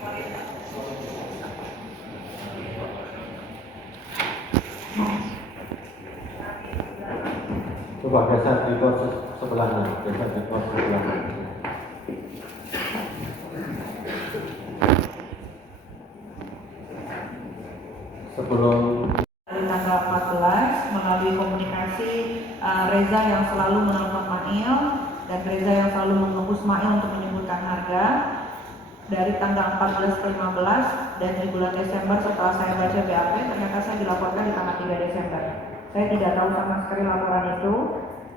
Coba geser di pos sebelahnya, geser di pos sebelahnya. Sebelum tanggal 14 melalui komunikasi Reza yang selalu menelpon Mail dan Reza yang selalu menghapus Mail untuk menyebutkan harga dari tanggal 14 ke 15 dan di bulan Desember setelah saya baca BAP ternyata saya dilaporkan di tanggal 3 Desember. Saya tidak tahu sama sekali laporan itu,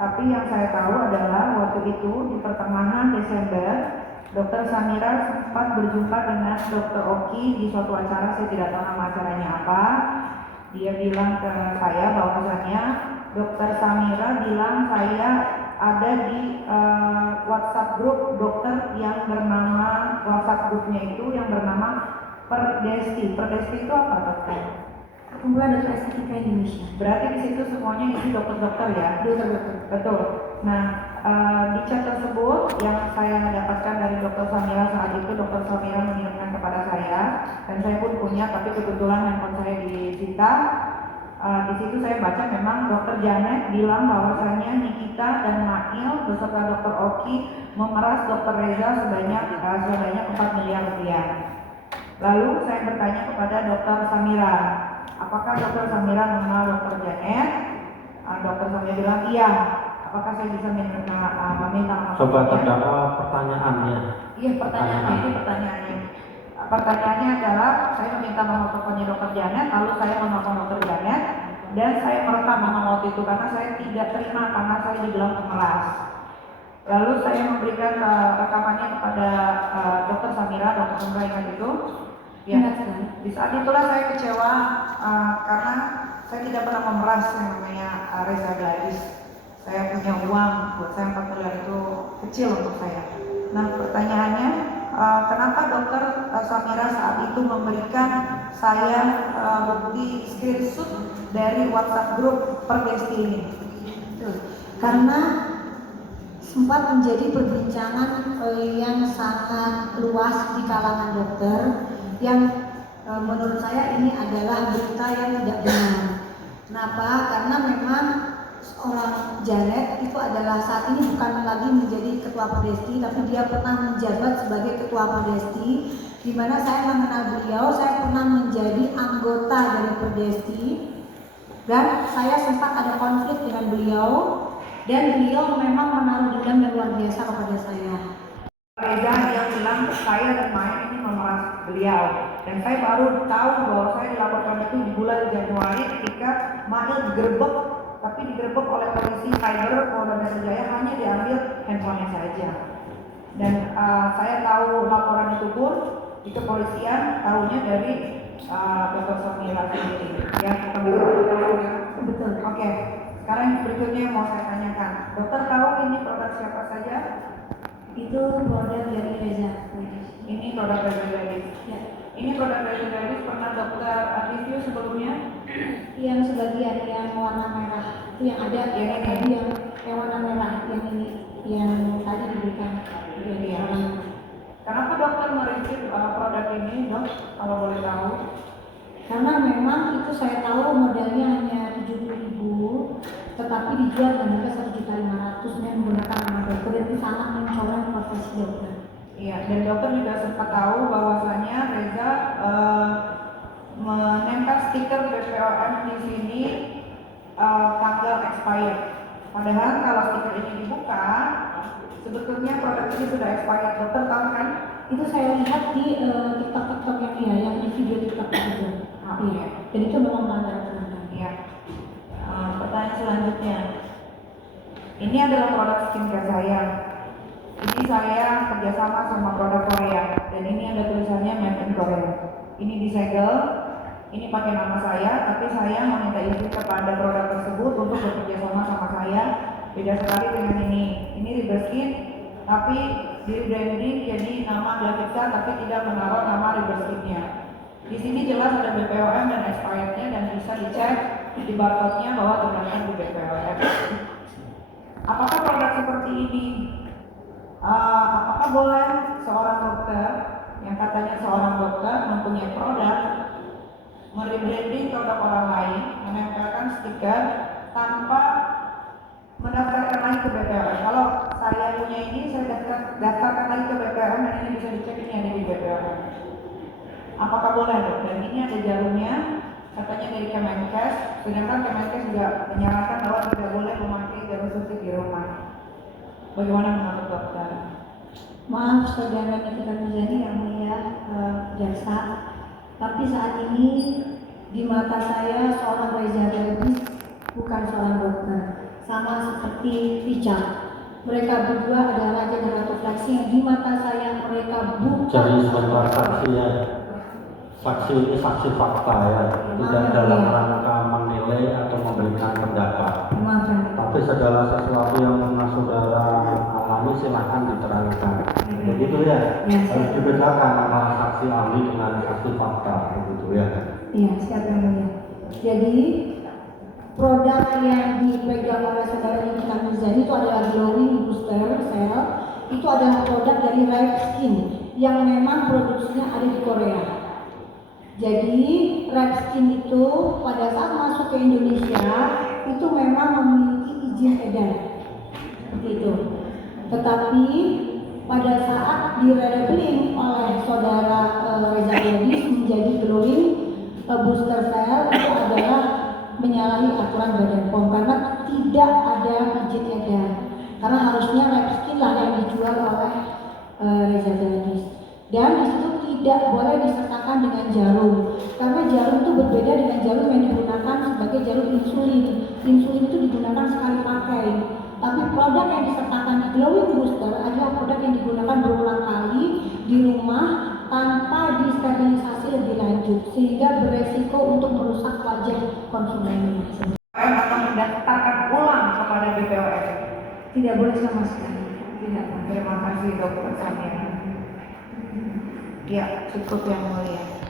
tapi yang saya tahu adalah waktu itu di pertengahan Desember Dr. Samira sempat berjumpa dengan Dr. Oki di suatu acara, saya tidak tahu nama acaranya apa. Dia bilang ke saya bahwasanya Dr. Samira bilang saya ada di WhatsApp grup dokter yang bernama, WhatsApp grupnya itu yang bernama Perdesti. Perdesti itu apa dokter? Perkumpulan Dokter Estetika Indonesia. Berarti di situ semuanya isi dokter-dokter ya? Dokter-dokter. Betul. Nah, di chat tersebut yang saya dapatkan dari Dr. Samira saat itu, Dr. Samira mengirimkan kepada saya dan saya pun punya, tapi kebetulan handphone saya disita. Di situ saya baca memang Dr. Janet bilang bahwasanya Nikita dan Mail beserta Dr. Oki memeras Dr. Reza sebanyak 4 miliar rupiah. Lalu saya bertanya kepada Dr. Samira, apakah Dr. Samira mengenal Dr. Janet? Dr. Samira bilang iya. Apakah saya bisa meminta coba terdakwa pertanyaannya. Iya, pertanyaannya. Pertanyaannya adalah saya meminta nomor teleponnya Dr. Janet, lalu saya menelpon Dr. Janet dan saya merekam memang waktu itu karena saya tidak terima karena saya dibilang pemeras. Lalu saya memberikan rekamannya kepada Dr. Samira, Dr. Samira ingat itu. Ya, di saat itulah saya kecewa karena saya tidak pernah memeras yang namanya Reza Gladys. Saya punya uang, buat saya 4 miliar itu kecil untuk saya. Nah pertanyaannya, kenapa Dokter Samira saat itu memberikan saya bukti screenshot dari WhatsApp grup Perdesti ini? Karena sempat menjadi perbincangan yang sangat luas di kalangan dokter yang menurut saya ini adalah berita yang tidak benar. Kenapa? Karena memang seorang Janet itu adalah saat ini bukan lagi menjadi ketua Perdesti, tapi dia pernah menjabat sebagai ketua Perdesti, di mana saya mengenal beliau, saya pernah menjadi anggota dari Perdesti dan saya sempat ada konflik dengan beliau dan beliau memang menaruh dendam yang luar biasa kepada saya. Reza yang bilang saya dan Main ini memeras beliau dan saya baru tahu bahwa saya dilaporkan itu di bulan Januari ketika Mail digerebek, tapi digerebek oleh polisi cyber Polda Metro Jaya, hanya diambil handphonenya saja. Dan saya tahu laporan itu pun di kepolisian tahunya dari Dr. Samira sendiri. Ya, betul. Oke. Sekarang berikutnya mau saya tanyakan, dokter tahu ini produk siapa saja? Itu produk dari Reza. Ini produk dari Gladys. Ya. Ini produk dari Gladys pernah dokter review sebelumnya? Yang sebagian yang warna merah itu yang ada yang tadi yang warna merah yang ini yang tadi diberikan. Iya. Kenapa dokter mereview produk ini, dok? Kalau boleh tahu? Karena memang itu saya tahu modalnya hanya 70.000, tetapi dijual dengan harga 1.500.000 dengan menggunakan nama dokter, itu sangat mencoreng profesi dokter. Iya, dan dokter juga sempat tahu bahwasanya Reza menempel stiker BPOM di sini tanggal expired. Padahal kalau stiker ini dibuka, sebetulnya produk ini sudah expired. Dokter tahu kan? Itu saya lihat di TikTok yang di video TikTok itu. Iya. Dan itu memang melanggar aturan. Iya. Pertanyaan selanjutnya, ini adalah produk skincare saya. Ini saya kerjasama sama produk Korea dan ini ada tulisannya Made in Korea. Ini disegel, ini pakai nama saya, tapi saya meminta izin kepada produk tersebut untuk bekerja sama saya. Beda sekali dengan ini. Ini Riberskin, tapi di branding jadi nama Glavita, tapi tidak menaruh nama Riberskinnya. Di sini jelas ada BPOM dan expirednya dan bisa dicek di barcode-nya bahwa terdaftar di BPOM. Apakah produk seperti ini? Apakah boleh seorang dokter yang katanya seorang mempunyai produk, merebranding produk orang lain, menempelkan stiker tanpa mendaftarkan lagi ke BPOM. Kalau saya punya ini, saya daftarkan lagi ke BPOM dan ini bisa dicek ini ada di BPOM. Apakah boleh dok? Dan ini ada jarumnya, katanya dari Kemenkes, sedangkan Kemenkes juga menyarankan bahwa tidak boleh memakai jarum suntik di rumah. Bagaimana menurut dokter? Maaf saudara Nikita Mirzani yang mulia jaksa, tapi saat ini di mata saya seorang Reza Darwis bukan seorang dokter, sama seperti Richard. Mereka berdua adalah raja dan ratu fleksi yang di mata saya mereka bukan. Jadi sebentar saksi ya. Saksi ini saksi fakta ya, tidak dalam rangka menilai atau memberikan pendapat. Tapi segala sesuatu yang pernah saudara alami silahkan diterangkan. Begitu ya, harus dibedakan antara saksi ahli dengan saksi fakta, begitu ya. Iya, siap yang mulia. Jadi produk yang dipegang oleh saudara Nikita Mirzani itu adalah glowing booster cell. Itu adalah produk dari Ripe Skin yang memang produksinya ada di Korea. Jadi Ripe Skin itu pada saat masuk ke Indonesia itu memang memiliki izin edar, seperti itu. Tetapi pada saat direlabeling oleh saudara Reza Darwis menjadi glowing booster cell itu adalah menyalahi aturan Badan POM karena tidak ada izin edar. Karena harusnya Ripe Skin lah yang dijual oleh Reza Darwis. Dan disitu tidak boleh disertakan dengan jarum, karena jarum itu berbeda dengan jarum yang digunakan sebagai jarum insulin. Insulin itu digunakan sekali pakai, tapi produk yang disertakan di glowing booster adalah produk yang digunakan berulang kali di rumah tanpa disterilisasi lebih lanjut, sehingga beresiko untuk merusak wajah konsumen. Akan mendaftarkan ulang kepada BPOM. Tidak boleh sama sekali. Tidak. Terima kasih dokter Samia. Ya, cukup yang mulia.